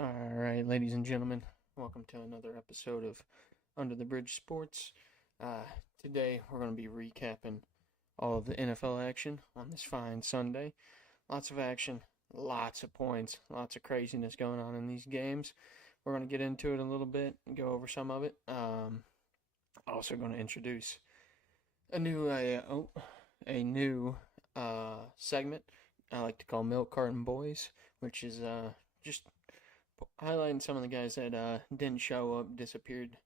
All right, ladies and gentlemen, welcome to another episode of Under the Bridge Sports. Uh, Today we're going to be recapping all of the NFL action on this fine Sunday. Lots of action, lots of points, lots of craziness going on in these games. We're going to get into it a little bit and go over some of it. Also going to introduce a new segment I like to call Milk Carton Boys, which is just highlighting some of the guys that didn't show up, disappeared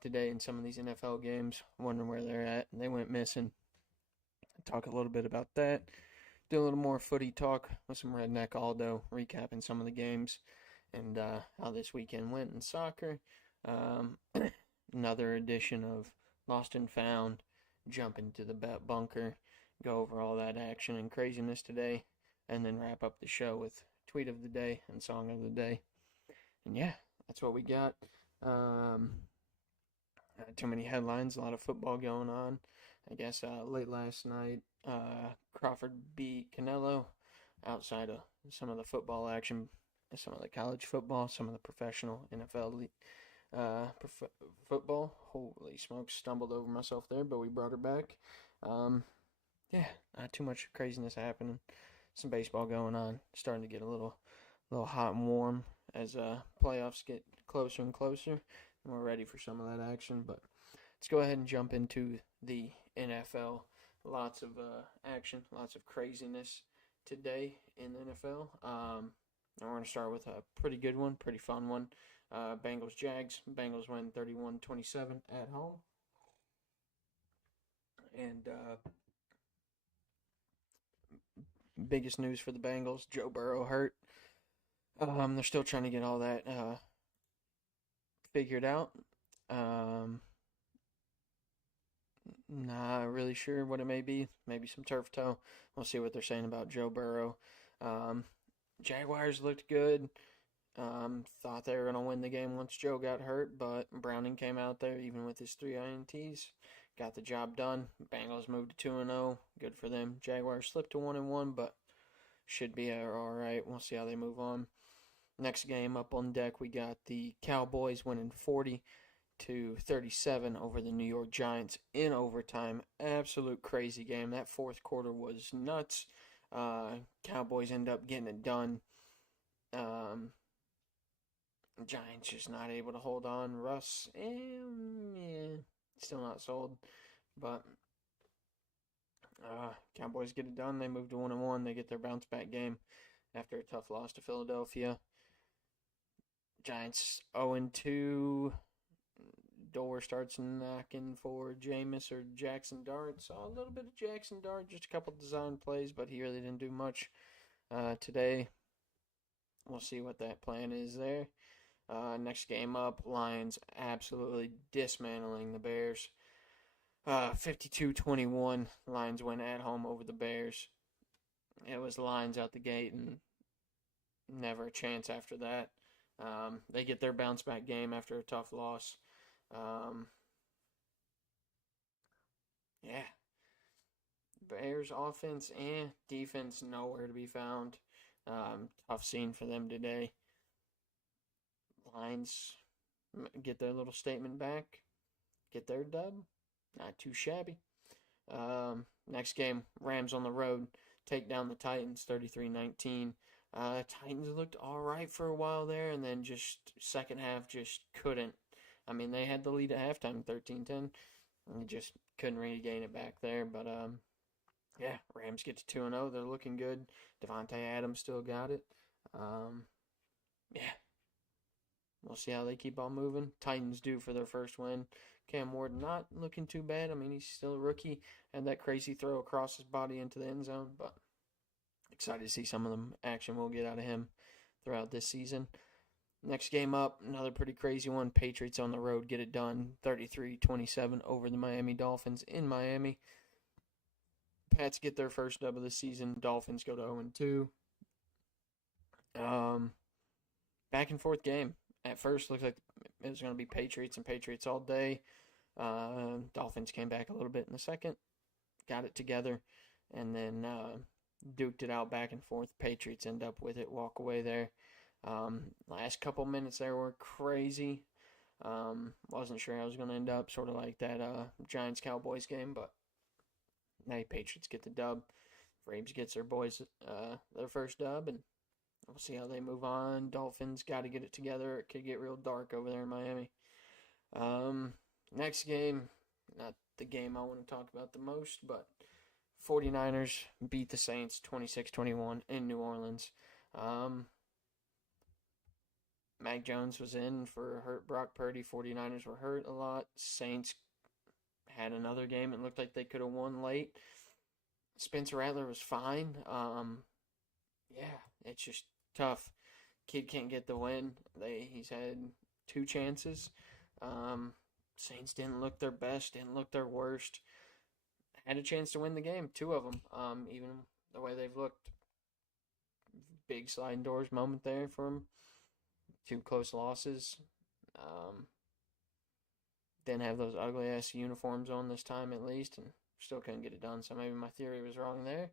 today in some of these NFL games, wondering where they're at. They went missing. Talk a little bit about that. Do a little more footy talk with some Redneckaldo, recapping some of the games and how this weekend went in soccer. Um, Another edition of Lost and Found, jump into the bet bunker, go over all that action and craziness today, and then wrap up the show with tweet of the day and song of the day. And yeah, that's what we got. Too many headlines, a lot of football going on. I guess late last night, Crawford beat Canelo outside of some of the football action, some of the college football, some of the professional NFL football. Holy smokes, stumbled over myself there, but we brought her back. Um, yeah, not too much craziness happening. Some baseball going on, starting to get a little hot and warm as playoffs get closer and closer, and we're ready for some of that action. But let's go ahead and jump into the NFL. Lots of action, lots of craziness today in the NFL. And we're going to start with a pretty good one, pretty fun one. Bengals Jags. Bengals win 31-27 at home. And biggest news for the Bengals, Joe Burrow hurt. They're still trying to get all that figured out. Not really sure what it may be. Maybe some turf toe. We'll see what they're saying about Joe Burrow. Um, Jaguars looked good. Thought they were going to win the game once Joe got hurt, but Browning came out there, even with his 3 INTs. Got the job done. Bengals moved to 2-0. Good for them. Jaguars slipped to 1-1, but should be all right. We'll see how they move on. Next game up on deck, we got the Cowboys winning 40-37 over the New York Giants in overtime. Absolute crazy game. That fourth quarter was nuts. Cowboys end up getting it done. Giants just not able to hold on. Russ, yeah, still not sold. But Cowboys get it done. They move to 1-1. They get their bounce back game after a tough loss to Philadelphia. Giants 0-2. Door starts knocking for Jameis or Jackson Dart. Saw a little bit of Jackson Dart, just a couple design plays, but he really didn't do much today. We'll see what that plan is there. Next game up, Lions absolutely dismantling the Bears. 52-21, Lions win at home over the Bears. It was Lions out the gate and never a chance after that. They get their bounce back game after a tough loss. Yeah. Bears offense and defense nowhere to be found. Tough scene for them today. Lions get their little statement back, get their dub. Not too shabby. Next game, Rams on the road take down the Titans 33-19. Titans looked all right for a while there, and then just second half just couldn't. I mean, they had the lead at halftime, 13-10, and just couldn't regain it back there. But yeah, Rams get to 2-0. They're looking good. Devontae Adams still got it. Yeah, we'll see how they keep on moving. Titans due for their first win. Cam Ward not looking too bad. I mean, he's still a rookie. Had that crazy throw across his body into the end zone, but excited to see some of the action we'll get out of him throughout this season. Next game up, another pretty crazy one. Patriots on the road get it done, 33-27 over the Miami Dolphins in Miami. Pats get their first dub of the season. Dolphins go to 0-2. Back and forth game. At first, looked like it was going to be Patriots and Patriots all day. Dolphins came back a little bit in the second, got it together, and then duked it out back and forth. Patriots end up with it, walk away there. Last couple minutes there were crazy. Wasn't sure how it was going to end up, sort of like that Giants Cowboys game, but hey, Patriots get the dub. Braves gets their first dub, and we'll see how they move on. Dolphins got to get it together. It could get real dark over there in Miami. Next game, not the game I want to talk about the most, but 49ers beat the Saints 26-21 in New Orleans. Mac Jones was in for hurt Brock Purdy. 49ers were hurt a lot. Saints had another game. It looked like they could have won late. Spencer Rattler was fine. Yeah, it's just tough. Kid can't get the win. He's had two chances. Saints didn't look their best, didn't look their worst. Had a chance to win the game, two of them. Even the way they've looked, big sliding doors moment there for them. Two close losses. Didn't have those ugly ass uniforms on this time at least, and still couldn't get it done. So maybe my theory was wrong there.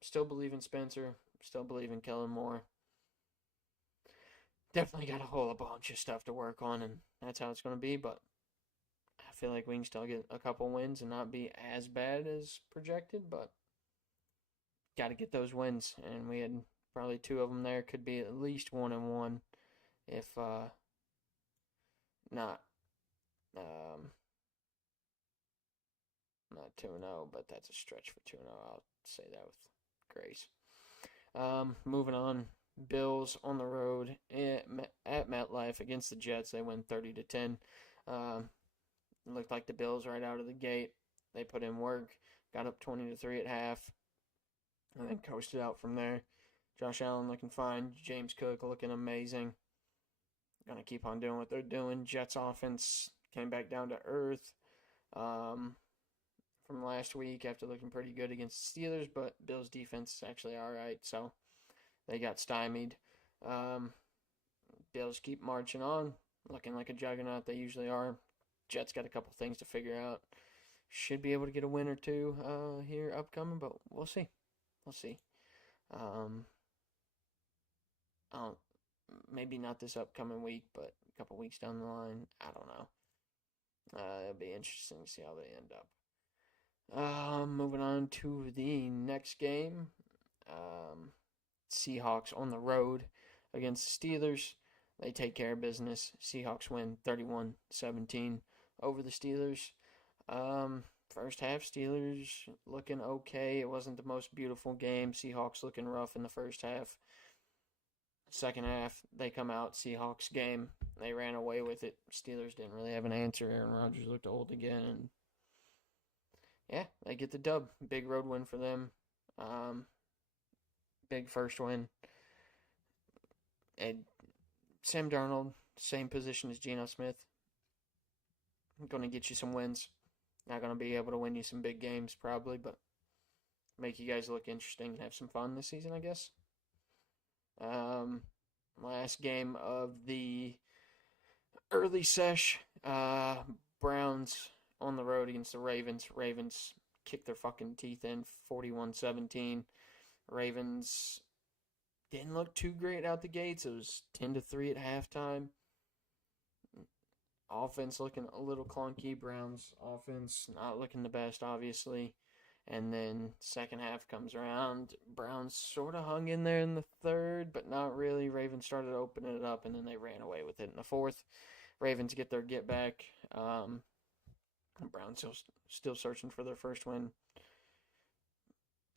Still believe in Spencer. Still believe in Kellen Moore. Definitely got a whole bunch of stuff to work on, and that's how it's going to be. But I feel like we can still get a couple wins and not be as bad as projected. But got to get those wins, and we had probably two of them there. Could be at least 1-1, if not 2-0. But that's a stretch for 2-0. I'll say that with grace. Moving on. Bills on the road at MetLife against the Jets. They win 30-10. Looked like the Bills right out of the gate. They put in work, got up 20-3 at half, and then coasted out from there. Josh Allen looking fine. James Cook looking amazing. Gonna keep on doing what they're doing. Jets offense came back down to earth from last week after looking pretty good against the Steelers, but Bills defense is actually all right, so they got stymied. Bills keep marching on, looking like a juggernaut they usually are. Jets got a couple things to figure out. Should be able to get a win or two here upcoming, but we'll see. We'll see. Maybe not this upcoming week, but a couple weeks down the line. I don't know. It'll be interesting to see how they end up. Moving on to the next game. Seahawks on the road against the Steelers. They take care of business. Seahawks win 31-17 over the Steelers. First half, Steelers looking okay. It wasn't the most beautiful game. Seahawks looking rough in the first half. Second half, they come out, Seahawks game. They ran away with it. Steelers didn't really have an answer. Aaron Rodgers looked old again. And yeah, they get the dub. Big road win for them. Big first win. And Sam Darnold, same position as Geno Smith. Going to get you some wins. Not going to be able to win you some big games probably, but make you guys look interesting and have some fun this season, I guess. Last game of the early sesh. Browns on the road against the Ravens. Ravens kicked their fucking teeth in 41-17. Ravens didn't look too great out the gates. It was 10-3 at halftime. Offense looking a little clunky. Browns offense not looking the best, obviously. And then second half comes around. Browns sort of hung in there in the third, but not really. Ravens started opening it up, and then they ran away with it in the fourth. Ravens get their get back. Browns still searching for their first win.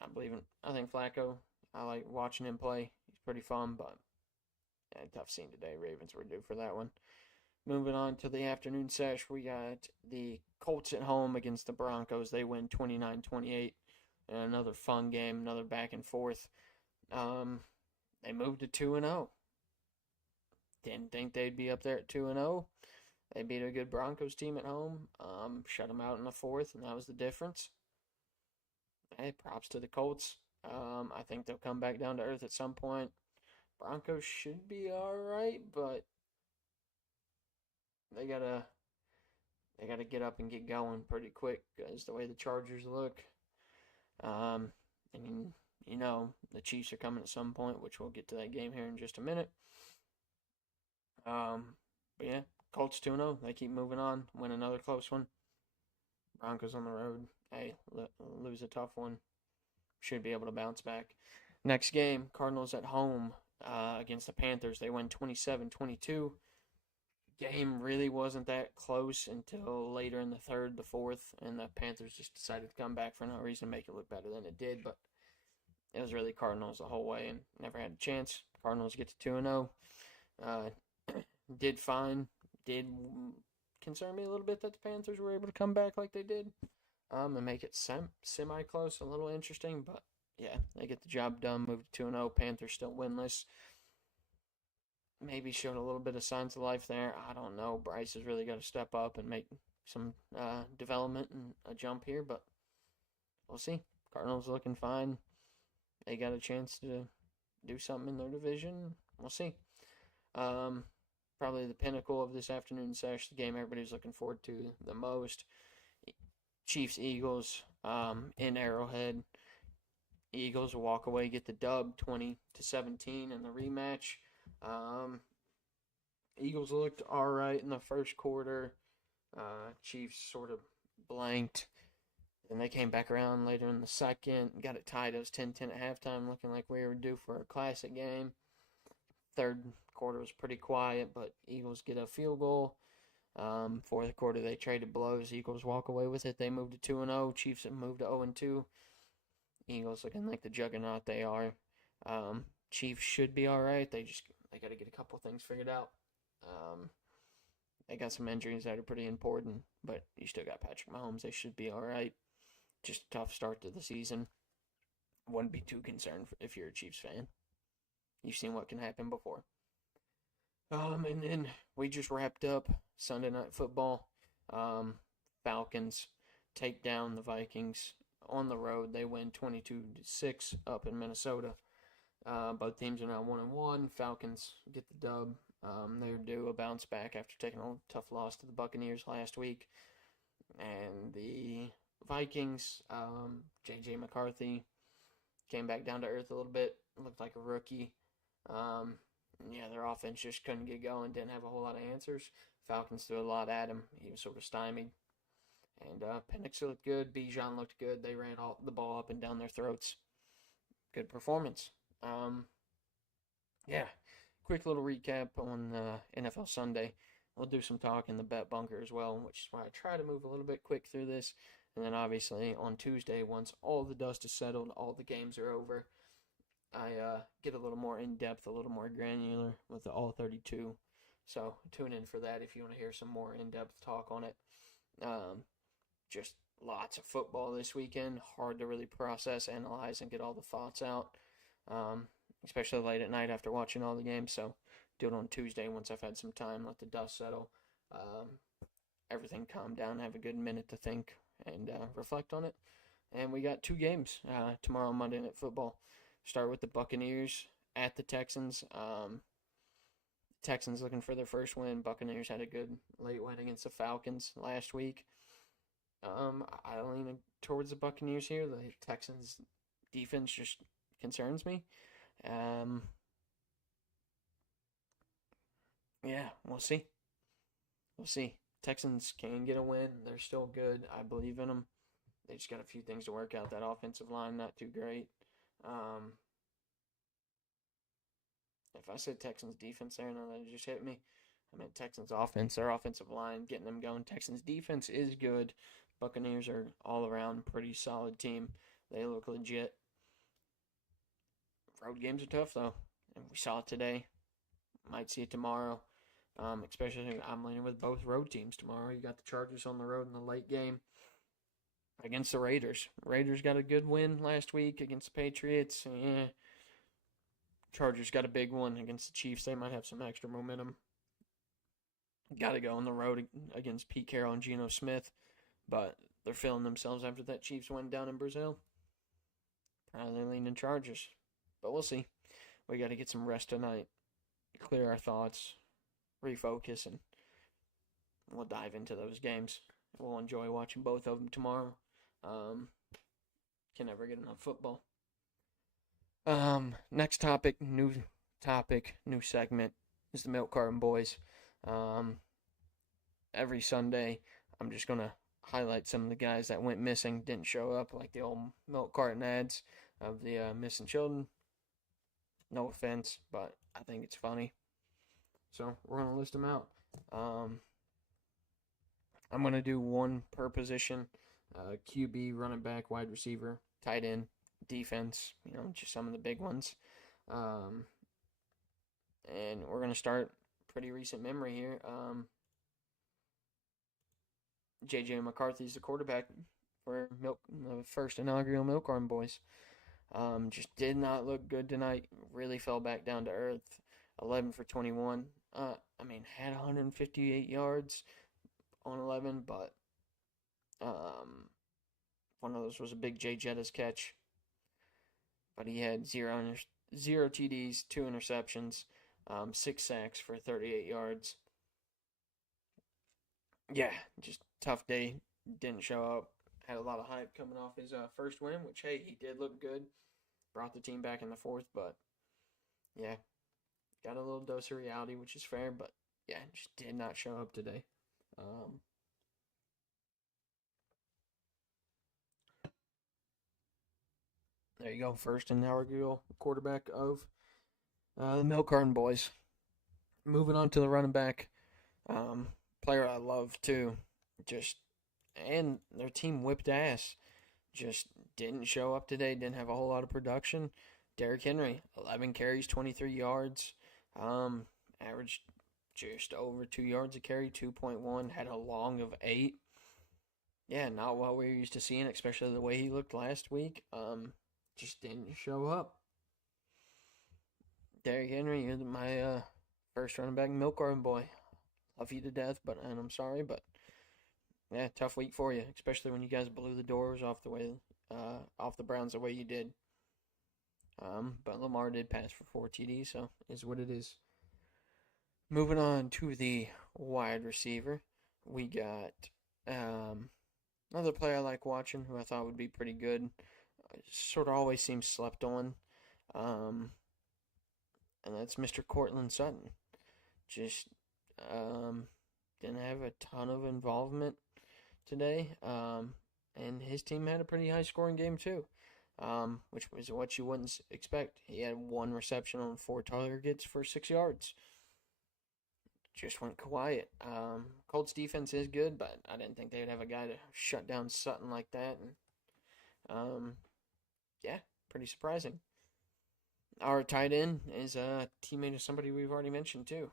I think Flacco. I like watching him play. He's pretty fun, but tough scene today. Ravens were due for that one. Moving on to the afternoon sesh, we got the Colts at home against the Broncos. They win 29-28. Another fun game, another back and forth. They moved to 2-0. Didn't think they'd be up there at 2-0. They beat a good Broncos team at home. Shut them out in the fourth, and that was the difference. Hey, props to the Colts. I think they'll come back down to earth at some point. Broncos should be all right, but they gotta get up and get going pretty quick because the way the Chargers look. I mean, the Chiefs are coming at some point, which we'll get to that game here in just a minute. But yeah, Colts 2-0. They keep moving on, win another close one. Broncos on the road. Hey, lose a tough one. Should be able to bounce back. Next game, Cardinals at home against the Panthers. They win 27-22. Game really wasn't that close until later in the third, the fourth, and the Panthers just decided to come back for no reason, make it look better than it did. But it was really Cardinals the whole way and never had a chance. Cardinals get to 2-0. Did fine. Did concern me a little bit that the Panthers were able to come back like they did and make it semi-close, a little interesting. But, yeah, they get the job done, move to 2-0. Panthers still winless. Maybe showed a little bit of signs of life there. I don't know. Bryce has really got to step up and make some development and a jump here, but we'll see. Cardinals looking fine. They got a chance to do something in their division. We'll see. Probably the pinnacle of this afternoon sesh, the game everybody's looking forward to the most. Chiefs-Eagles in Arrowhead. Eagles will walk away, get the dub 20-17 in the rematch. Eagles looked all right in the first quarter. Chiefs sort of blanked. And they came back around later in the second. Got it tied. It was 10-10 at halftime, looking like we were due for a classic game. Third quarter was pretty quiet, but Eagles get a field goal. Fourth quarter, they traded blows. Eagles walk away with it. They moved to 2-0. Chiefs have moved to 0-2. Eagles looking like the juggernaut they are. Chiefs should be all right. They got to get a couple things figured out. They got some injuries that are pretty important, but you still got Patrick Mahomes. They should be all right. Just a tough start to the season. Wouldn't be too concerned if you're a Chiefs fan. You've seen what can happen before. And then we just wrapped up Sunday Night Football. Falcons take down the Vikings on the road. They win 22-6 up in Minnesota. Both teams are now 1-1. Falcons get the dub. They're due a bounce back after taking a tough loss to the Buccaneers last week. And the Vikings, J.J. McCarthy came back down to earth a little bit. Looked like a rookie. Their offense just couldn't get going. Didn't have a whole lot of answers. Falcons threw a lot at him. He was sort of stymied. And Penix looked good. Bijan looked good. They ran all the ball up and down their throats. Good performance. Quick little recap on NFL Sunday. We'll do some talk in the bet bunker as well, which is why I try to move a little bit quick through this. And then obviously on Tuesday, once all the dust is settled, all the games are over, I get a little more in-depth, a little more granular with the all 32. So tune in for that if you want to hear some more in-depth talk on it. Just lots of football this weekend. Hard to really process, analyze, and get all the thoughts out. Especially late at night after watching all the games. So do it on Tuesday once I've had some time, let the dust settle, everything calm down, have a good minute to think and reflect on it. And we got two games tomorrow, Monday Night Football. Start with the Buccaneers at the Texans. Texans looking for their first win. Buccaneers had a good late win against the Falcons last week. I lean towards the Buccaneers here. The Texans defense just concerns me. We'll see. We'll see. Texans can get a win. They're still good. I believe in them. They just got a few things to work out. That offensive line, not too great. If I said Texans defense there, no, that just hit me. I meant Texans offense, their offensive line, getting them going. Texans defense is good. Buccaneers are all around pretty solid team. They look legit. Road games are tough, though. And we saw it today. Might see it tomorrow. Especially, I'm leaning with both road teams tomorrow. You got the Chargers on the road in the late game against the Raiders. Raiders got a good win last week against the Patriots. Chargers got a big one against the Chiefs. They might have some extra momentum. Got to go on the road against Pete Carroll and Geno Smith. But they're feeling themselves after that Chiefs win down in Brazil. Probably leaning Chargers. But we'll see. We got to get some rest tonight. Clear our thoughts. Refocus. And we'll dive into those games. We'll enjoy watching both of them tomorrow. Can never get enough football. Next topic, new segment is the Milk Carton Boys. Um, every Sunday, I'm just gonna highlight some of the guys that went missing, didn't show up, like the old milk carton ads of the missing children. No offense, but I think it's funny. So we're gonna list them out. Um, I'm gonna do one per position: QB, running back, wide receiver, tight end, defense. Just some of the big ones. Um, and we're gonna start pretty recent memory here. JJ McCarthy's the quarterback for the first inaugural Milk Carton Boys. Just did not look good tonight. Really fell back down to earth. 11 for 21. Had 158 yards on 11, but one of those was a big Jay Jettas catch. But he had zero TDs, 2 interceptions, 6 sacks for 38 yards. Yeah, just tough day. Didn't show up. Had a lot of hype coming off his first win, which, hey, he did look good. Brought the team back in the fourth, but yeah, got a little dose of reality, which is fair, but yeah, just did not show up today. There you go, first inaugural quarterback of the Milk Carton Boys. Moving on to the running back, player I love too. And their team whipped ass. Just didn't show up today. Didn't have a whole lot of production. Derrick Henry, 11 carries, 23 yards. Averaged just over 2 yards a carry, 2.1. Had a long of 8. Yeah, not what we're used to seeing, especially the way he looked last week. Just didn't show up. Derrick Henry, you're my first running back Milk Carton boy. Love you to death, and I'm sorry, but yeah, tough week for you, especially when you guys blew the doors off the Browns the way you did. But Lamar did pass for 4 TDs, so is what it is. Moving on to the wide receiver, we got another player I like watching who I thought would be pretty good. Sort of always seems slept on, and that's Mr. Courtland Sutton. Just didn't have a ton of involvement today, and his team had a pretty high scoring game too, which was what you wouldn't expect. He had 1 reception on 4 targets for 6 yards. Just went quiet. Colts defense is good, but I didn't think they'd have a guy to shut down Sutton like that. And yeah, pretty surprising. Our tight end is a teammate of somebody we've already mentioned too.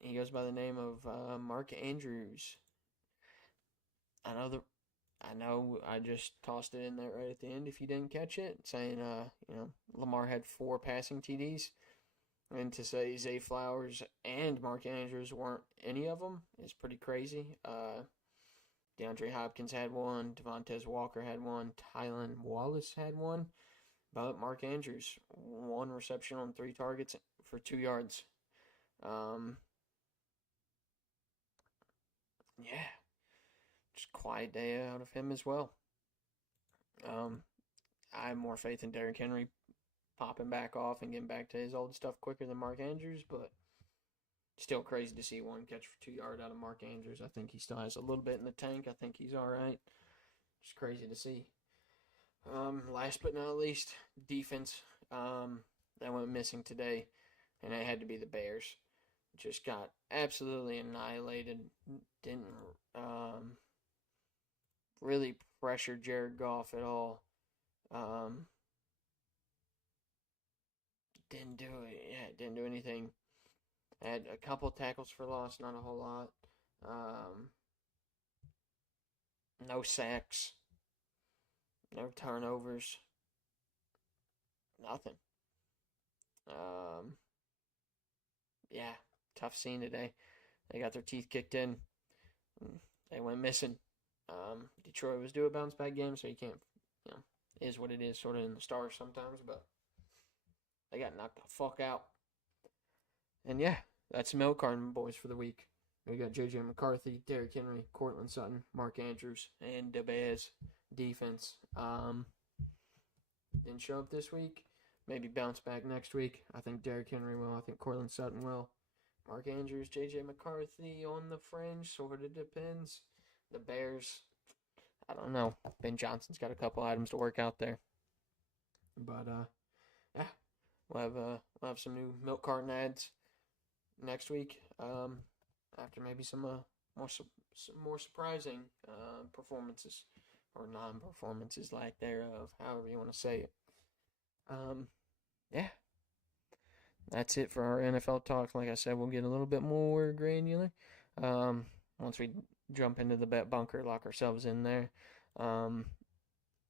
He goes by the name of Mark Andrews. I know I just tossed it in there right at the end if you didn't catch it, saying Lamar had 4 passing TDs. And to say Zay Flowers and Mark Andrews weren't any of them is pretty crazy. DeAndre Hopkins had 1. Devontae Walker had 1. Tylan Wallace had 1. But Mark Andrews, 1 reception on 3 targets for 2 yards. Yeah, just quiet day out of him as well. I have more faith in Derrick Henry popping back off and getting back to his old stuff quicker than Mark Andrews, but still crazy to see 1 catch for 2 yards out of Mark Andrews. I think he still has a little bit in the tank. I think he's all right. Just crazy to see. Last but not least, defense that went missing today, and it had to be the Bears. Just got absolutely annihilated. Didn't really pressure Jared Goff at all. Didn't do it. Yeah, didn't do anything. Had a couple tackles for loss, not a whole lot. No sacks. No turnovers. Nothing. Yeah, tough scene today. They got their teeth kicked in. They went missing. Detroit was due a bounce back game, so you can't, is what it is, sort of in the stars sometimes, but they got knocked the fuck out. And yeah, that's Milk Carton boys for the week. We got J.J. McCarthy, Derrick Henry, Courtland Sutton, Mark Andrews, and the Bears defense. didn't show up this week. Maybe bounce back next week. I think Derrick Henry will. I think Cortland Sutton will. Mark Andrews, J.J. McCarthy on the fringe. Sort of depends. The Bears, I don't know. Ben Johnson's got a couple items to work out there. But, yeah. We'll have some new milk carton ads next week. After maybe some more surprising performances or non-performances lack thereof, however you want to say it. Yeah, that's it for our NFL talk. Like I said, we'll get a little bit more granular once we jump into the bet bunker, lock ourselves in there, and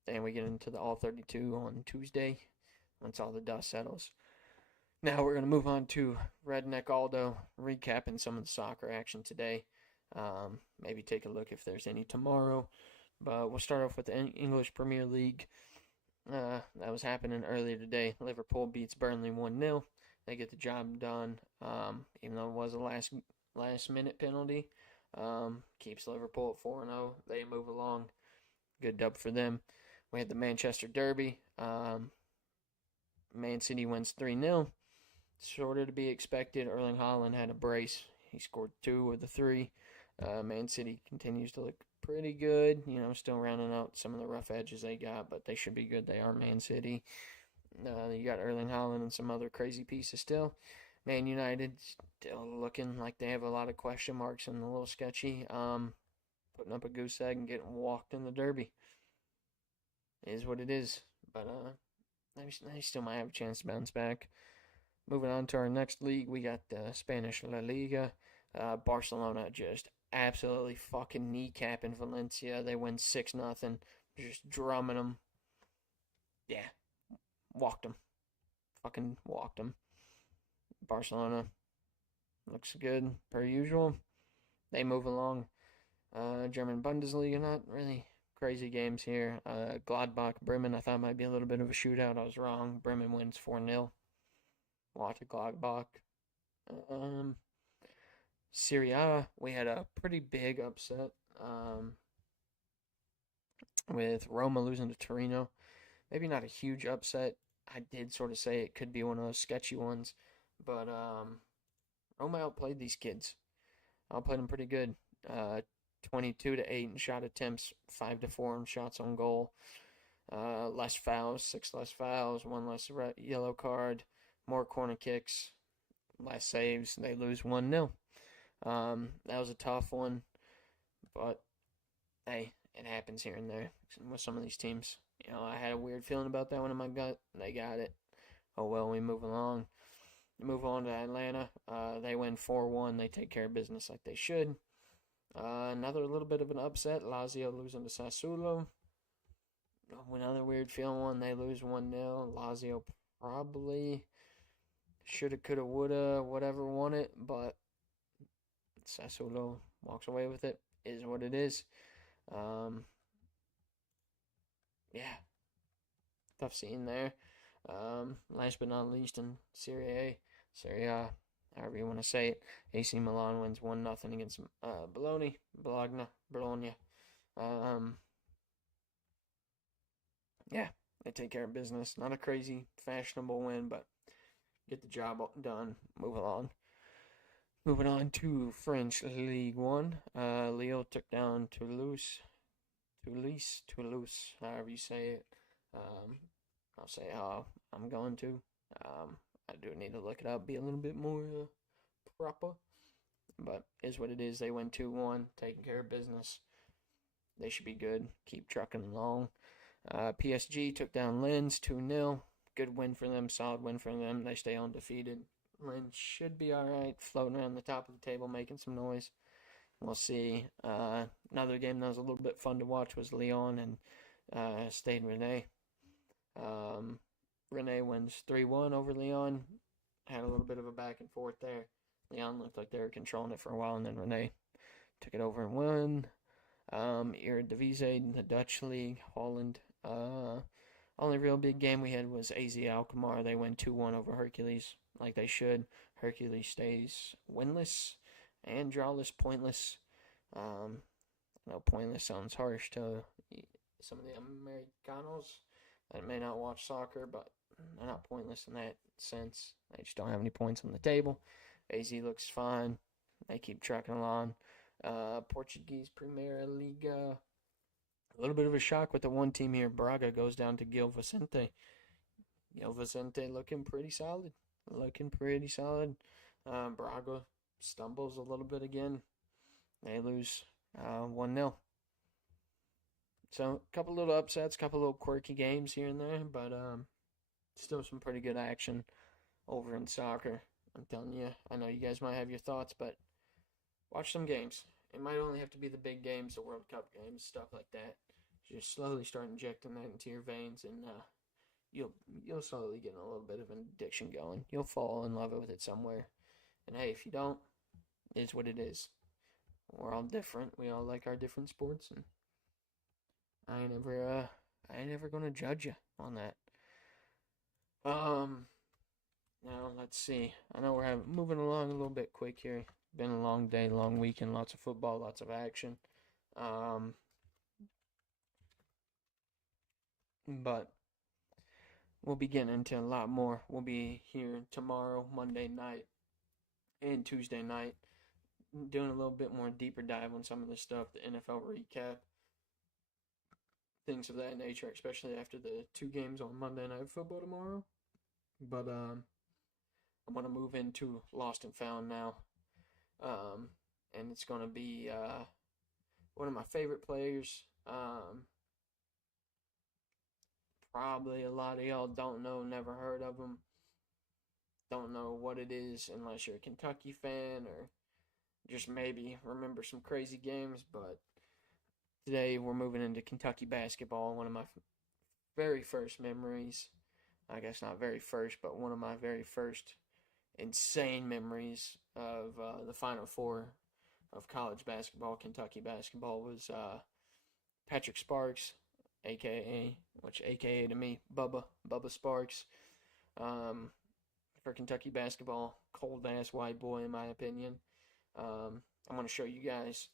we get into the All 32 on Tuesday once all the dust settles. Now we're going to move on to Redneckaldo, recapping some of the soccer action today. Maybe take a look if there's any tomorrow. But we'll start off with the English Premier League. That was happening earlier today. Liverpool beats Burnley 1-0. They get the job done, even though it was a last minute penalty. Keeps Liverpool at 4-0. They move along. Good dub for them. We had the Manchester Derby. Man City wins 3-0. Sort of to be expected. Erling Haaland had a brace. He scored 2 of the 3. Man City continues to look pretty good. Still rounding out some of the rough edges they got, but they should be good. They are Man City. You got Erling Haaland and some other crazy pieces still. Man United still looking like they have a lot of question marks and a little sketchy. Putting up a goose egg and getting walked in the Derby. It is what it is. But they still might have a chance to bounce back. Moving on to our next league, we got the Spanish La Liga. Barcelona just absolutely fucking kneecapping Valencia. They win 6-0. Just drumming them. Yeah. Walked them. Fucking walked them. Barcelona looks good, per usual. They move along. German Bundesliga, not really crazy games here. Gladbach, Bremen, I thought might be a little bit of a shootout. I was wrong. Bremen wins 4-0. Watch Gladbach. Serie A, we had a pretty big upset with Roma losing to Torino. Maybe not a huge upset. I did sort of say it could be one of those sketchy ones, but Roma outplayed these kids. Outplayed them pretty good. 22-8 in shot attempts, 5-4 in shots on goal. Less fouls, 6 less fouls, 1 less yellow card, more corner kicks, less saves. They lose 1-0. That was a tough one, but hey, it happens here and there with some of these teams. I had a weird feeling about that one in my gut. They got it. Oh well, we move along. Move on to Atlanta. They win 4-1. They take care of business like they should. Another little bit of an upset. Lazio losing to Sassuolo. Another weird feeling one. They lose 1-0. Lazio probably shoulda, coulda, woulda, whatever won it, but Sassuolo walks away with it. Is what it is. Yeah. Tough scene there. Last but not least in Serie A, however you want to say it, AC Milan wins 1-0 against Bologna. Yeah, they take care of business. Not a crazy, fashionable win, but get the job done. Move along. Moving on to French League One. Lille took down Toulouse, however you say it. I'll say how I'm going to. I do need to look it up, be a little bit more proper. But is what it is. They win 2-1, taking care of business. They should be good. Keep trucking along. PSG took down Lens 2-0. Good win for them. Solid win for them. They stay undefeated. Lens should be alright. Floating around the top of the table, making some noise. We'll see. Another game that was a little bit fun to watch was Lyon and Stade Rennais. Rennais wins 3-1 over Lyon. Had a little bit of a back and forth there. Lyon looked like they were controlling it for a while, and then Rennais took it over and won. Eredivisie, the Dutch league, Holland. Only real big game we had was AZ Alkmaar. They win 2-1 over Hercules, like they should. Hercules stays winless and drawless, pointless. I know pointless sounds harsh to some of the Americanos. that may not watch soccer, but they're not pointless in that sense. They just don't have any points on the table. AZ looks fine. They keep trucking along. Portuguese Primeira Liga. A little bit of a shock with the one team here. Braga goes down to Gil Vicente. Gil Vicente looking pretty solid. Braga stumbles a little bit again. They lose 1-0. So, a couple little upsets, couple little quirky games here and there, but still some pretty good action over in soccer. I'm telling you, I know you guys might have your thoughts, but watch some games. It might only have to be the big games, the World Cup games, stuff like that. Just slowly start injecting that into your veins, and you'll slowly get a little bit of an addiction going. You'll fall in love with it somewhere. And hey, if you don't, it's what it is. We're all different. We all like our different sports, and I ain't ever gonna judge you on that. Now let's see. I know we're moving along a little bit quick here. Been a long day, long weekend, lots of football, lots of action. But we'll be getting into a lot more. We'll be here tomorrow, Monday night, and Tuesday night, doing a little bit more deeper dive on some of the stuff, the NFL recap, things of that nature, especially after the 2 games on Monday Night Football tomorrow. But I'm going to move into Lost and Found now. And it's going to be one of my favorite players. Probably a lot of y'all don't know, never heard of him. Don't know what it is unless you're a Kentucky fan or just maybe remember some crazy games. But today we're moving into Kentucky basketball, one of my very first memories. I guess not very first, but one of my very first insane memories of the Final Four of college basketball, Kentucky basketball, was Patrick Sparks, aka to me, Bubba Sparks, for Kentucky basketball. Cold-ass white boy, in my opinion. I'm going to show you guys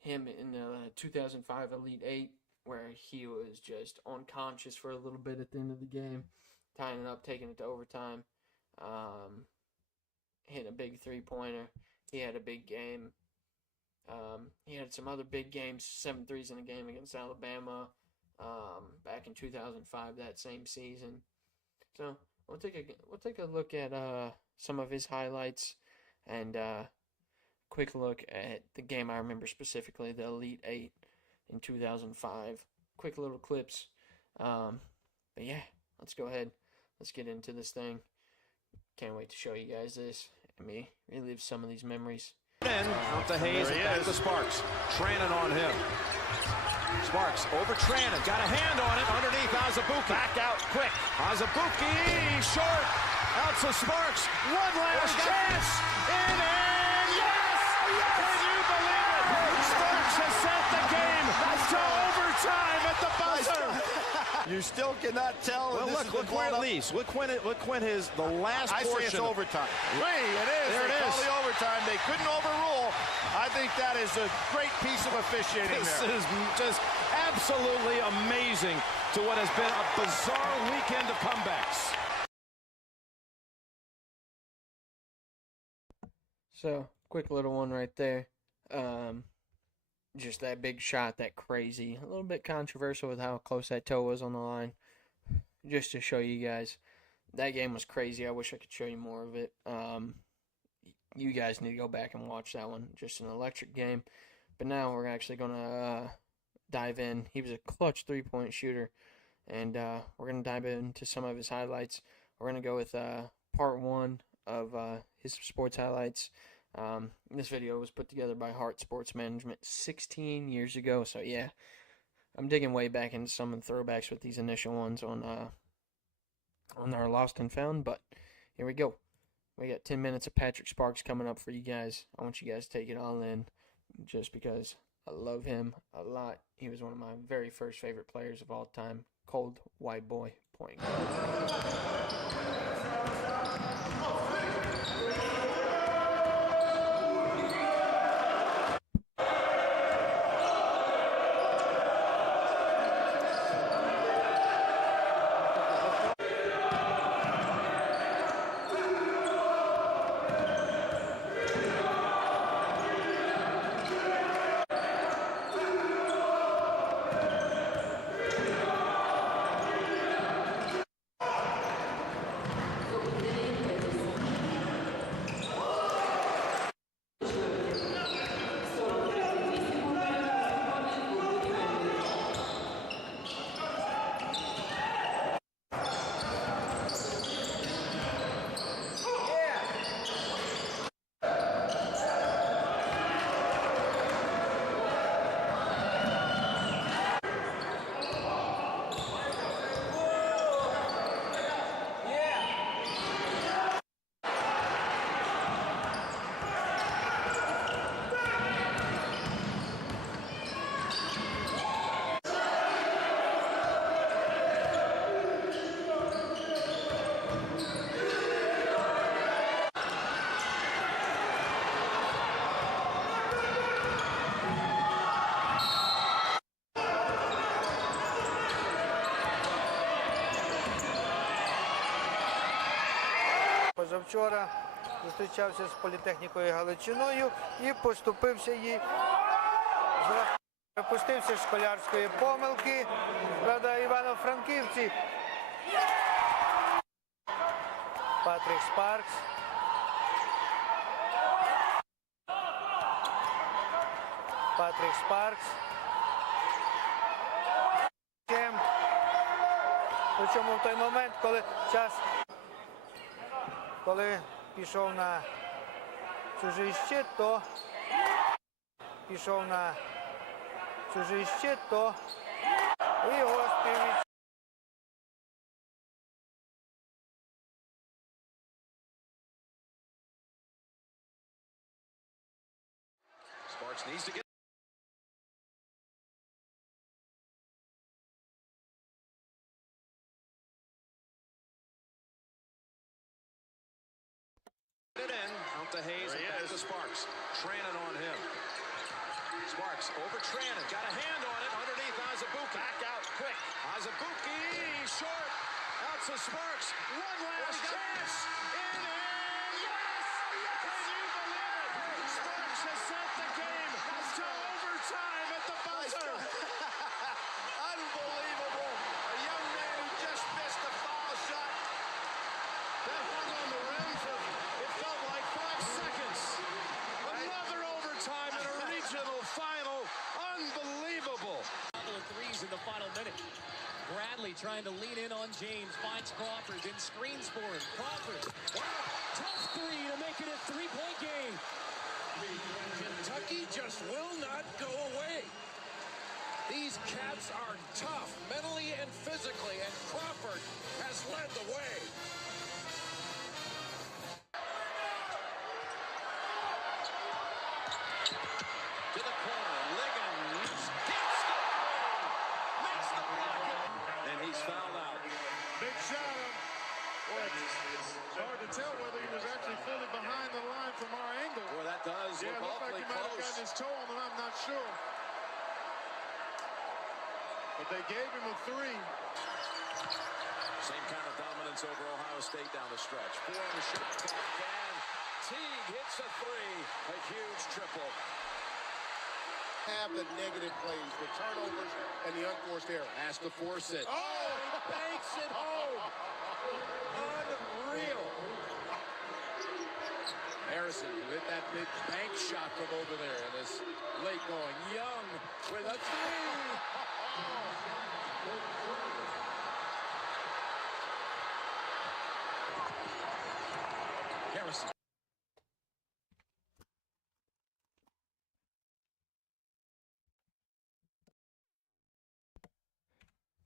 him in the 2005 Elite Eight, where he was just unconscious for a little bit at the end of the game, tying it up, taking it to overtime, hitting a big three-pointer. He had a big game. He had some other big games, 7 threes in a game against Alabama, back in 2005, that same season. So we'll take a look at some of his highlights and quick look at the game I remember specifically, the Elite Eight in 2005. Quick little clips. But yeah, let's go ahead. Let's get into this thing. Can't wait to show you guys this and me relive some of these memories. Out to Hayes and back to Sparks. Trannon on him. Sparks over Trannon. Got a hand on it underneath Azubuike. Back out quick. Azubuike short. Out to Sparks. One last chance. In and yes! Can you believe it? Sparks has sent the game to overtime at the buzzer. You still cannot tell. Well, look where it leaves. Look when his the last I portion. say it's overtime. It is. There it is. Call the overtime. They couldn't overrule. I think that is a great piece of officiating This there. is just absolutely amazing to what has been a bizarre weekend of comebacks. So, quick little one right there. Just that big shot, that crazy. A little bit controversial with how close that toe was on the line. Just to show you guys. That game was crazy. I wish I could show you more of it. You guys need to go back and watch that one. Just an electric game. But now we're actually going to dive in. He was a clutch three-point shooter. And we're going to dive into some of his highlights. We're going to go with part 1 of his sports highlights. This video was put together by Hart Sports Management 16 years ago. So, yeah, I'm digging way back into some of the throwbacks with these initial ones on our Lost and Found. But here we go. We got 10 minutes of Patrick Sparks coming up for you guys. I want you guys to take it all in just because I love him a lot. He was one of my very first favorite players of all time. Cold white boy point guard. Вчора зустрічався з політехнікою Галичиною і поступився їй. Припустився школярської помилки. Правда, Івано-Франківці. Патрік Спаркс. Патрік Спаркс. Причому в той момент, коли пішов на чужий щит, то і його співвітчизник. Sparks needs to get it in. Out to Hayes and back to Sparks. Trannon on him. Sparks over Trannon. Got a hand on it underneath Azabuki. Back out quick. Azabuki short. Out to Sparks. One last chance. In and yes! Can you believe it? Sparks has sent the game to overtime at the buzzer. Unbelievable. A young man who just missed a foul shot. That hung on the rim for, it felt like 5 seconds. Another overtime in a regional final. Unbelievable. Threes in the final minute. Bradley trying to lean in on James, finds Crawford, then screens for him. Crawford, wow, tough three to make it a three-point game. Kentucky just will not go away. These Cats are tough, mentally and physically, and Crawford has led the way. To the corner, Liggins hits the three, makes the bucket, and he's fouled out. Big shot him. Boy, it's hard to tell whether he was actually fully behind the line from our angle. Boy, that does Yeah, look it looked like awfully he might have close. gotten his toe on it, I'm not sure. But they gave him a three. Same kind of dominance over Ohio State down the stretch. 4 on the shot clock, and Teague hits a three, a huge triple. Have the negative plays, the turnovers, and the unforced error. Has to force it. Oh, he banks it home. Unreal. Harrison who hit that big bank shot from over there, and is late going. Young with a three. Harrison.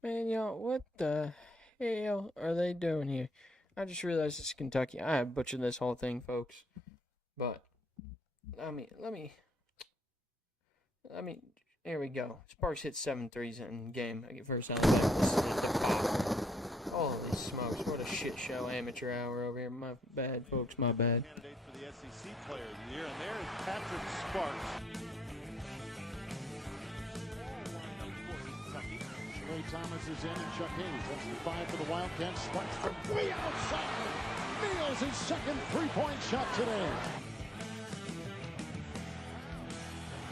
Man, y'all, what the hell are they doing here? I just realized it's Kentucky. I have butchered this whole thing, folks. But, let me, here we go. Sparks hit 7 threes in the game. I get first down the back. This is the pop. Holy smokes, what a shit show amateur hour over here. My bad, folks, my bad. Candidate for the SEC Player of the Year, and there is Patrick Sparks. Ray Thomas is in, and Chuck Hayes. That's the 5 for the Wildcats. Sparks from way outside. Nails his second three-point shot today.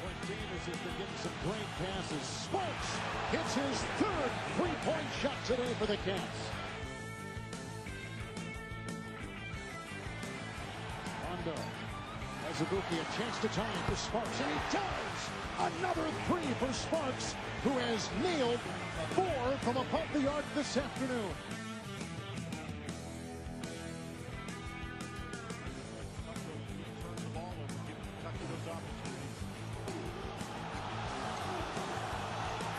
Point Davis has been getting some great passes. Sparks hits his third three-point shot today for the Cats. Rondo. Azabuki, a chance to tie it for Sparks, and he does! Another three for Sparks, who has nailed 4 from above the arc this afternoon.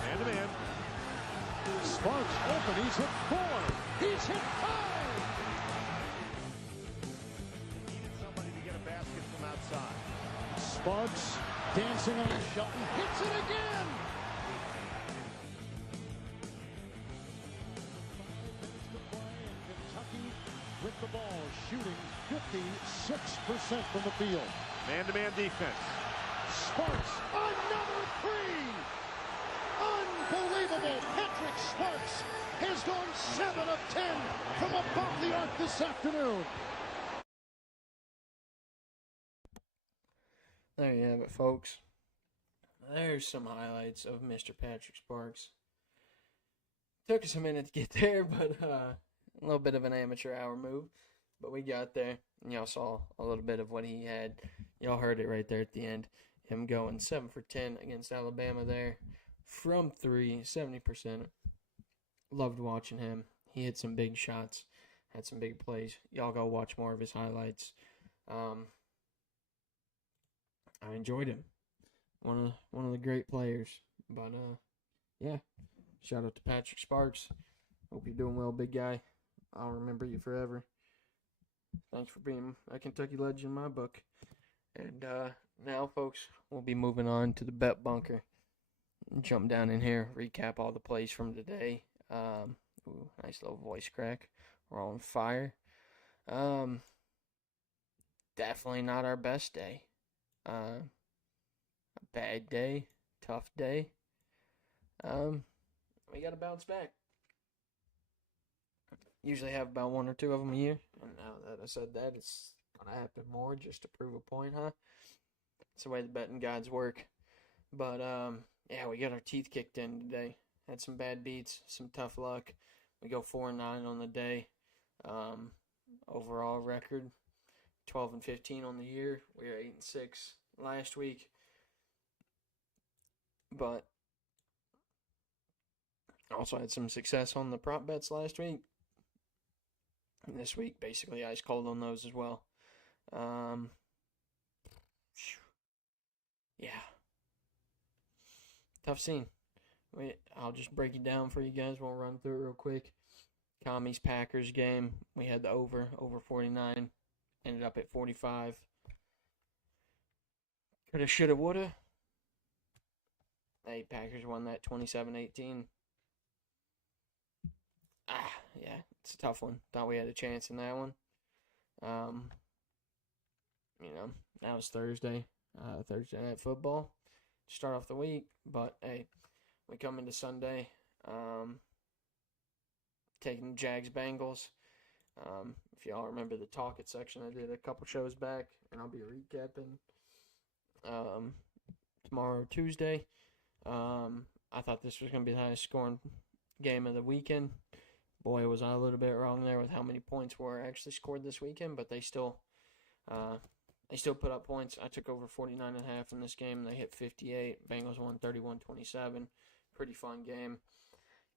Man-to-man. Sparks open, he's hit 4. He's hit 5. Needed somebody to get a basket from outside. Sparks dancing on Shelton, hits it again. Kentucky with the ball, shooting 56% from the field. Man-to-man defense. Sparks, another three! Unbelievable! Patrick Sparks has gone 7 of 10 from above the arc this afternoon. There you have it, folks. There's some highlights of Mr. Patrick Sparks. Took us a minute to get there, but a little bit of an amateur hour move. But we got there, and y'all saw a little bit of what he had. Y'all heard it right there at the end. Him going 7 for 10 against Alabama there. From 3, 70%. Loved watching him. He hit some big shots, had some big plays. Y'all go watch more of his highlights. I enjoyed him. One of the great players. But yeah, shout out to Patrick Sparks. Hope you're doing well, big guy. I'll remember you forever. Thanks for being a Kentucky legend in my book. And now, folks, we'll be moving on to the bet bunker. Jump down in here, recap all the plays from today. Nice little voice crack. We're on fire. Definitely not our best day. A bad day, tough day. We got to bounce back. Usually have about 1 or 2 of them a year. And now that I said that, it's going to happen more just to prove a point, huh? It's the way the betting gods work. But, yeah, we got our teeth kicked in today. Had some bad beats, some tough luck. We go 4-9 on the day. Overall record, 12-15 on the year. We were 8-6 last week. But also had some success on the prop bets last week. And this week, basically ice cold on those as well. Yeah. Tough scene. I'll just break it down for you guys. We'll run through it real quick. Commies Packers game. We had the over 49. Ended up at 45. Coulda, shoulda, woulda. Hey, Packers won that 27-18. Yeah, it's a tough one. Thought we had a chance in that one. That was Thursday. Thursday Night Football. Start off the week. But, hey, we come into Sunday. Taking Jags-Bengals. If y'all remember the Talk It section I did a couple shows back, and I'll be recapping tomorrow, Tuesday. I thought this was going to be the highest scoring game of the weekend. Boy, was I a little bit wrong there with how many points were actually scored this weekend, but they still put up points. I took over 49.5 in this game. They hit 58. Bengals won 31-27. Pretty fun game.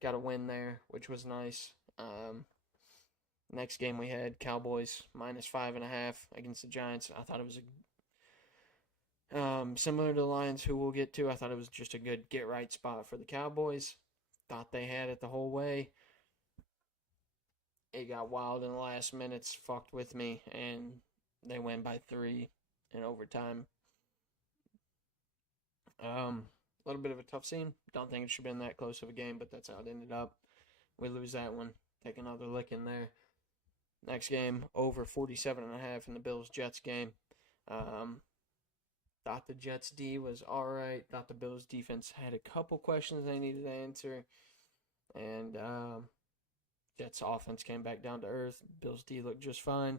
Got a win there, which was nice. Next game we had Cowboys -5.5 against the Giants. I thought it was similar to the Lions, who we'll get to. I thought it was just a good get-right spot for the Cowboys. Thought they had it the whole way. It got wild in the last minutes, fucked with me, and they win by 3 in overtime. A little bit of a tough scene. Don't think it should have been that close of a game, but that's how it ended up. We lose that one. Take another lick in there. Next game, over 47.5 in the Bills-Jets game. Thought the Jets D was all right. Thought the Bills defense had a couple questions they needed to answer. And Jets offense came back down to earth. Bills D looked just fine.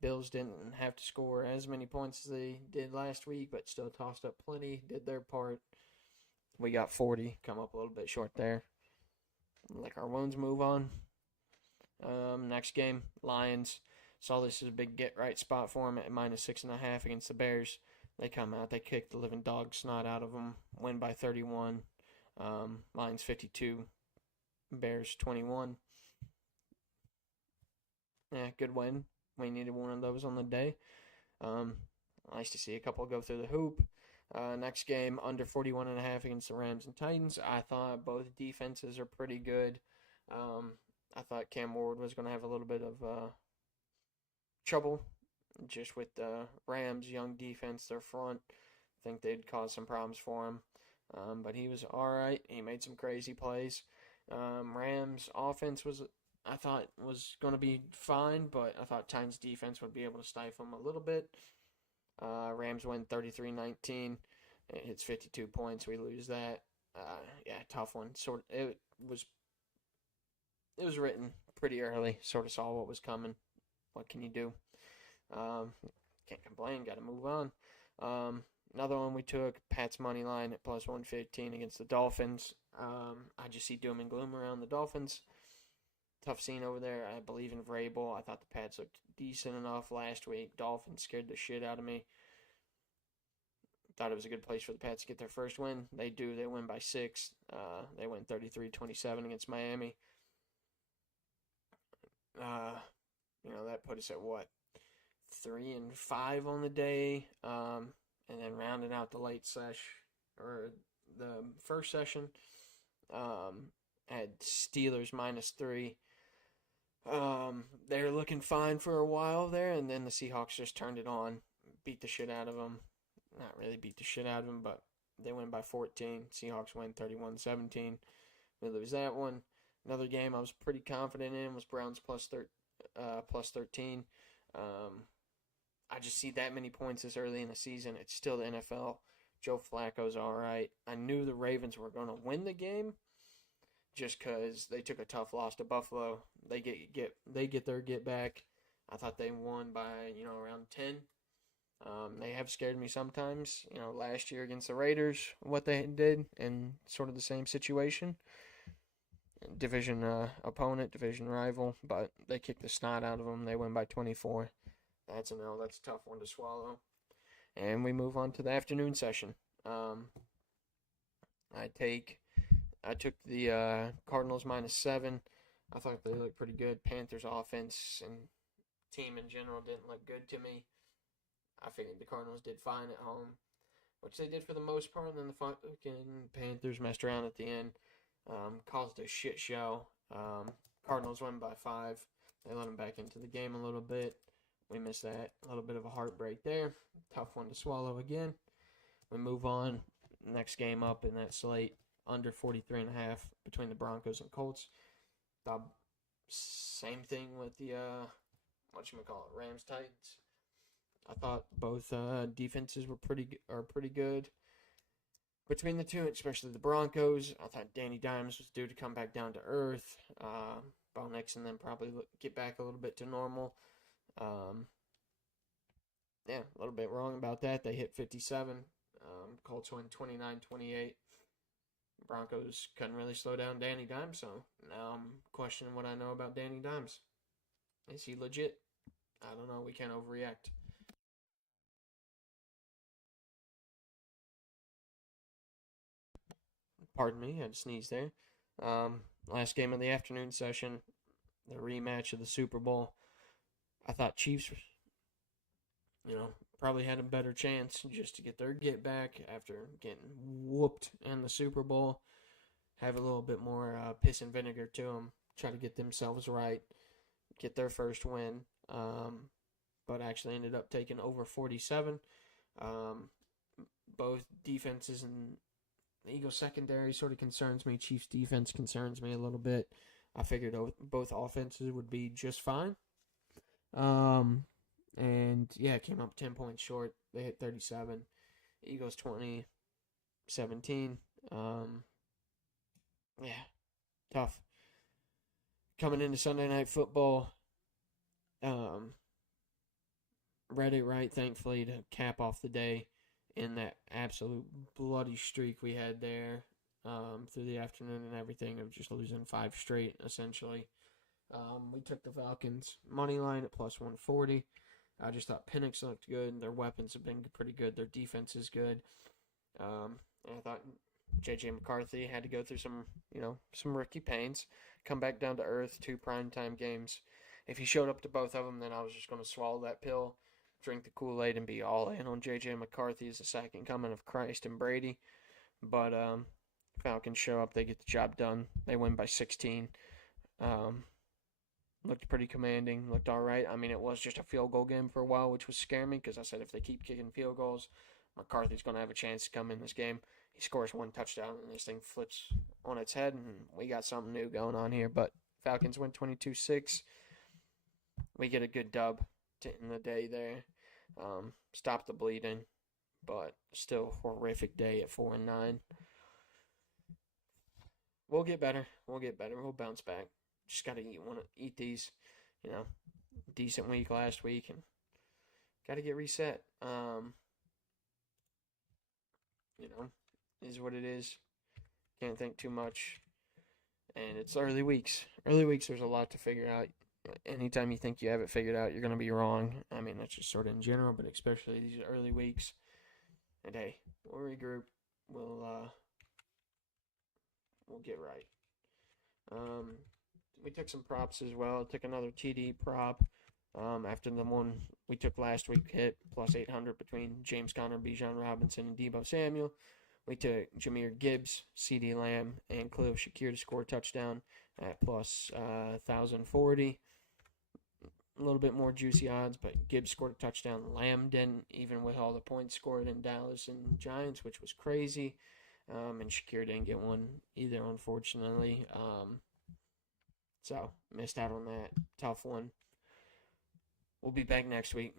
Bills didn't have to score as many points as they did last week, but still tossed up plenty, did their part. We got 40, come up a little bit short there. Like our wounds, move on. Next game, Lions. Saw this as a big get-right spot for them at -6.5 against the Bears. They come out, they kick the living dog snot out of them, win by 31. Lions 52, Bears 21. Yeah, good win. We needed one of those on the day. Nice to see a couple go through the hoop. Next game, under 41.5 against the Rams and Titans. I thought both defenses are pretty good. I thought Cam Ward was going to have a little bit of trouble just with the Rams' young defense, their front. I think they'd cause some problems for him. But he was all right. He made some crazy plays. Rams' offense I thought was going to be fine, but I thought Titans' defense would be able to stifle him a little bit. Rams win 33-19. It hits 52 points. We lose that. Yeah, tough one. It was written pretty early. Sort of saw what was coming. What can you do? Can't complain. Got to move on. Another one we took, Pat's money line at plus 115 against the Dolphins. I just see doom and gloom around the Dolphins. Tough scene over there. I believe in Vrabel. I thought the Pats looked decent enough last week. Dolphins scared the shit out of me. Thought it was a good place for the Pats to get their first win. They do. They win by 6. They win 33-27 against Miami. That put us at what? 3-5 on the day. And then rounding out the late or the first session, had Steelers -3. They were looking fine for a while there, and then the Seahawks just turned it on, beat the shit out of them. Not really beat the shit out of them, but they win by 14. Seahawks win 31-17. We lose that one. Another game I was pretty confident in was Browns plus 13. I just see that many points this early in the season. It's still the NFL. Joe Flacco's all right. I knew the Ravens were going to win the game just because they took a tough loss to Buffalo. They get their get back. I thought they won by around 10. They have scared me sometimes. Last year against the Raiders, what they did, and sort of the same situation. Division opponent, division rival, but they kicked the snot out of them. They win by 24. That's an L. That's a tough one to swallow. And we move on to the afternoon session. I took the Cardinals -7. I thought they looked pretty good. Panthers offense and team in general didn't look good to me. I figured the Cardinals did fine at home, which they did for the most part. And then the fucking Panthers messed around at the end, caused a shit show. Cardinals won by 5. They let them back into the game a little bit. We missed that. A little bit of a heartbreak there. Tough one to swallow again. We move on. Next game up in that slate, under 43.5 between the Broncos and Colts. Same thing with the, Rams Titans. I thought both defenses were pretty good. Between the two, especially the Broncos, I thought Danny Dimes was due to come back down to earth. Bo Nixon then probably get back a little bit to normal. A little bit wrong about that. They hit 57. Colts win 29-28. Broncos couldn't really slow down Danny Dimes, so now I'm questioning what I know about Danny Dimes. Is he legit? I don't know. We can't overreact. Pardon me, I had to sneeze there. Last game of the afternoon session, the rematch of the Super Bowl. I thought Chiefs, probably had a better chance just to get their get back after getting whooped in the Super Bowl. Have a little bit more piss and vinegar to them. Try to get themselves right. Get their first win. But actually ended up taking over 47. Both defenses and the Eagles secondary sort of concerns me. Chiefs defense concerns me a little bit. I figured both offenses would be just fine. It came up 10 points short. They hit 37. Eagles 20-17. Tough. Coming into Sunday Night Football, read it right, thankfully, to cap off the day in that absolute bloody streak we had there through the afternoon and everything of just losing 5 straight, essentially. We took the Falcons money line at plus 140. I just thought Penix looked good. Their weapons have been pretty good. Their defense is good. And I thought J.J. McCarthy had to go through some rookie pains, come back down to earth, 2 primetime games. If he showed up to both of them, then I was just going to swallow that pill, drink the Kool-Aid, and be all in on J.J. McCarthy as the second coming of Christ and Brady. But Falcons show up. They get the job done. They win by 16. Looked pretty commanding. Looked all right. I mean, it was just a field goal game for a while, which was scaring me because I said if they keep kicking field goals, McCarthy's going to have a chance to come in this game. He scores 1 touchdown, and this thing flips on its head, and we got something new going on here. But Falcons win 22-6. We get a good dub to end the day there. Stop the bleeding, but still a horrific day at 4-9. We'll get better. We'll bounce back. Just got to eat these, decent week last week, and got to get reset. is what it is. Can't think too much. And it's early weeks. Early weeks, there's a lot to figure out. Anytime you think you have it figured out, you're going to be wrong. I mean, that's just sort of in general, but especially these early weeks. And hey, we'll regroup. We'll get right. We took some props as well. Took another TD prop after the one we took last week hit, plus 800 between James Conner, Bijan Robinson, and Deebo Samuel. We took Jahmyr Gibbs, CeeDee Lamb, and Khalil Shakir to score a touchdown at plus 1,040. A little bit more juicy odds, but Gibbs scored a touchdown. Lamb didn't, even with all the points scored in Dallas and Giants, which was crazy. And Shakir didn't get one either, unfortunately. So, missed out on that. Tough one. We'll be back next week.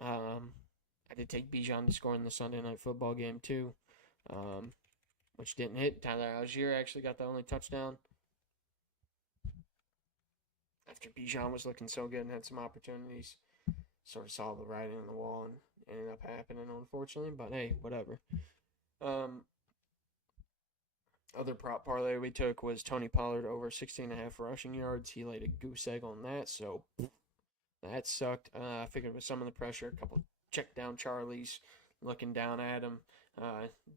I did take Bijan to score in the Sunday Night Football game, too, which didn't hit. Tyler Algier actually got the only touchdown. After Bijan was looking so good and had some opportunities, sort of saw the writing on the wall and ended up happening, unfortunately. But, hey, whatever. Other prop parlay we took was Tony Pollard over 16.5 rushing yards. He laid a goose egg on that, so that sucked. I figured with some of the pressure, a couple check down Charlies looking down at him,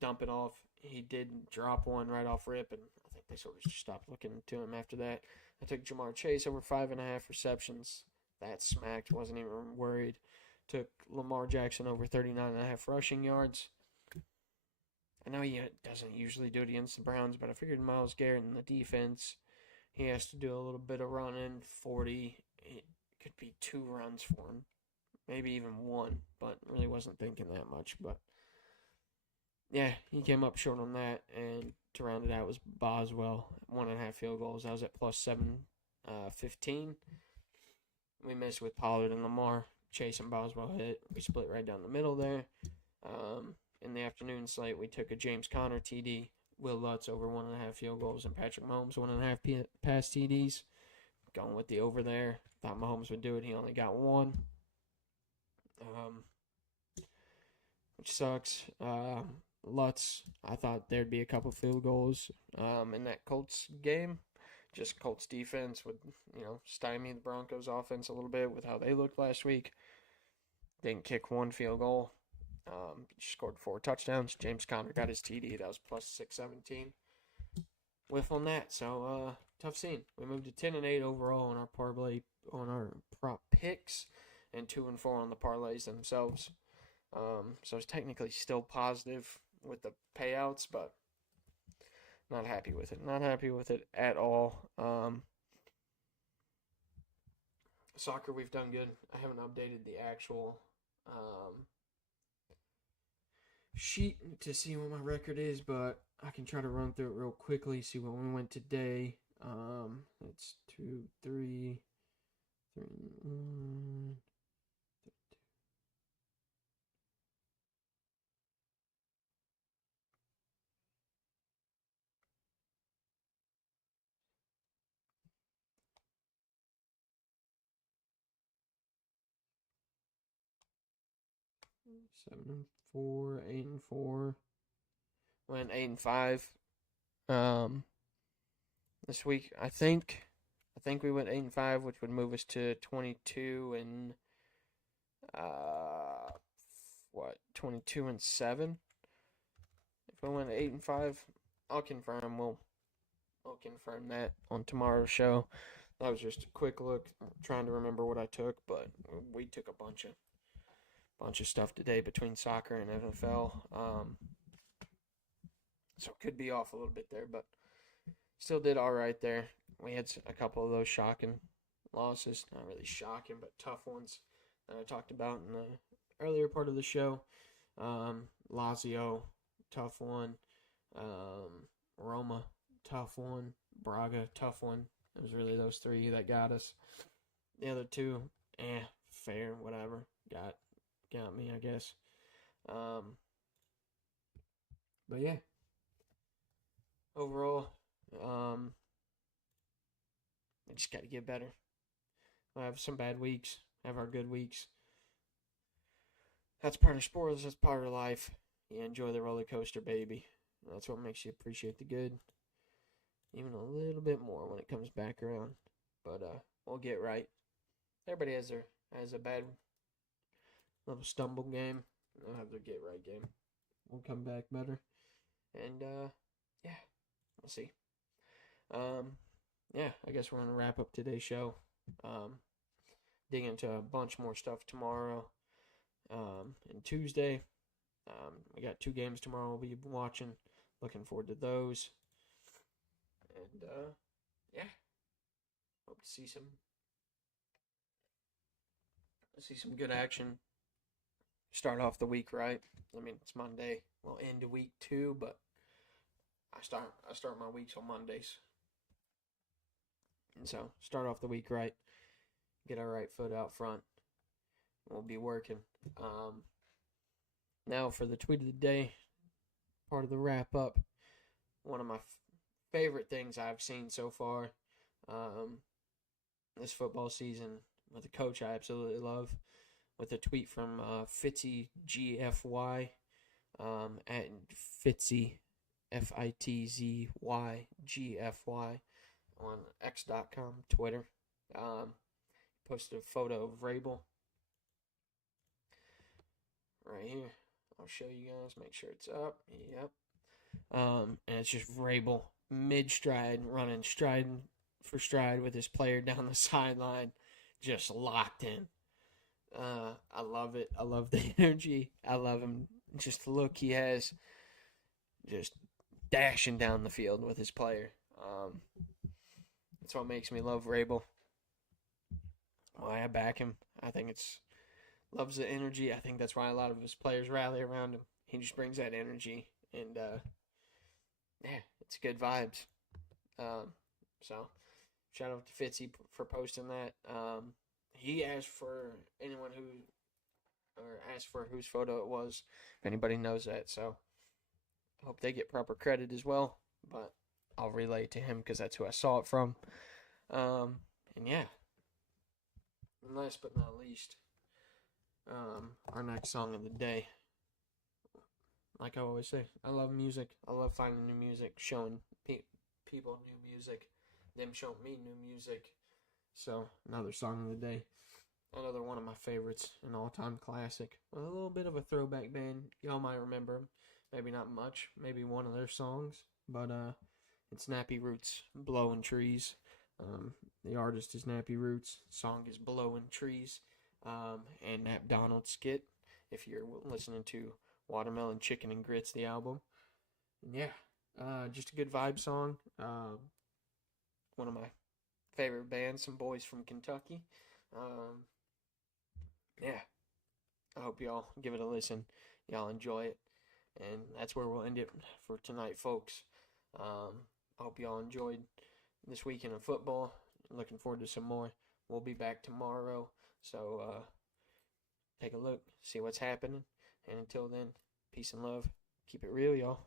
dump it off. He did drop one right off rip, and I think they sort of just stopped looking to him after that. I took Jamar Chase over 5.5 receptions. That smacked, wasn't even worried. Took Lamar Jackson over 39.5 rushing yards. I know he doesn't usually do it against the Browns, but I figured Myles Garrett in the defense, he has to do a little bit of running. 40, it could be 2 runs for him, maybe even 1, but really wasn't thinking that much. But yeah, he came up short on that, and to round it out was Boswell, 1.5 field goals. I was at plus 715. We missed with Pollard and Lamar. Chase and Boswell hit. We split right down the middle there. In the afternoon slate, we took a James Conner TD, Will Lutz over 1.5 field goals, and Patrick Mahomes 1.5 pass TDs. Going with the over there. Thought Mahomes would do it. He only got 1. Which sucks. Lutz, I thought there'd be a couple field goals in that Colts game. Just Colts defense would, stymie the Broncos offense a little bit with how they looked last week. Didn't kick 1 field goal. Scored 4 touchdowns. James Conner got his TD. That was plus 617. Whiff on that. So, tough scene. We moved to 10-8 overall on our parlay, on our prop picks, and 2-4 on the parlays themselves. So it's technically still positive with the payouts, but not happy with it. Not happy with it at all. Soccer, we've done good. I haven't updated the actual sheet to see what my record is, but I can try to run through it real quickly, see what we went today. It's 2, 3, 1. 7-4, 8-4. Went 8-5. This week, I think we went 8-5, which would move us to 22 and 7. If we went 8-5, I'll confirm. We'll confirm that on tomorrow's show. That was just a quick look, trying to remember what I took, but we took a bunch of stuff today between soccer and NFL. So it could be off a little bit there, but still did all right there. We had a couple of those shocking losses. Not really shocking, but tough ones that I talked about in the earlier part of the show. Lazio, tough one. Roma, tough one. Braga, tough one. It was really those 3 that got us. The other 2, fair, whatever. Got me, I guess. But yeah. Overall, we just got to get better. We'll have some bad weeks, have our good weeks. That's part of sports, that's part of life. you enjoy the roller coaster, baby. That's what makes you appreciate the good even a little bit more when it comes back around. But we'll get right. Everybody has a bad little stumble game. They'll have their get right game. We'll come back better. And yeah, we'll see. Yeah, I guess we're gonna wrap up today's show. Dig into a bunch more stuff tomorrow. And Tuesday. We got 2 games tomorrow we'll be watching. Looking forward to those. And yeah. Hope to see some good action. Start off the week right. I mean, it's Monday. We'll end week 2, but I start my weeks on Mondays. And so start off the week right. Get our right foot out front. We'll be working. Now for the tweet of the day, part of the wrap up. One of my favorite things I've seen so far this football season with a coach I absolutely love, with a tweet from Fitzy GFY at Fitzy FITZY GFY on X.com, Twitter. Posted a photo of Vrabel right here. I'll show you guys, make sure it's up. Yep. And it's just Vrabel mid-stride, running stride for stride with his player down the sideline, just locked in. I love it. I love the energy. I love him. Just the look he has, just dashing down the field with his player. That's what makes me love Vrabel. Why I back him. I think loves the energy. I think that's why a lot of his players rally around him. He just brings that energy, and yeah, it's good vibes. So shout out to Fitzy for posting that. He asked for whose photo it was, if anybody knows that. So I hope they get proper credit as well. But I'll relay it to him because that's who I saw it from. And yeah. And last but not least, our next song of the day. Like I always say, I love music. I love finding new music, showing people new music, them showing me new music. So, another song of the day. Another one of my favorites, an all-time classic. A little bit of a throwback band. Y'all might remember them. Maybe not much. Maybe one of their songs. But it's Nappy Roots, Blowing Trees. The artist is Nappy Roots. Song is Blowing Trees. And Nap Donald skit, if you're listening to Watermelon Chicken and Grits, the album. And yeah, just a good vibe song. One of my favorite bands, some boys from Kentucky. Yeah, I hope y'all give it a listen. Y'all enjoy it. And that's where we'll end it for tonight, folks. I hope y'all enjoyed this weekend of football. Looking forward to some more. We'll be back tomorrow. So take a look, see what's happening. And until then, peace and love. Keep it real, y'all.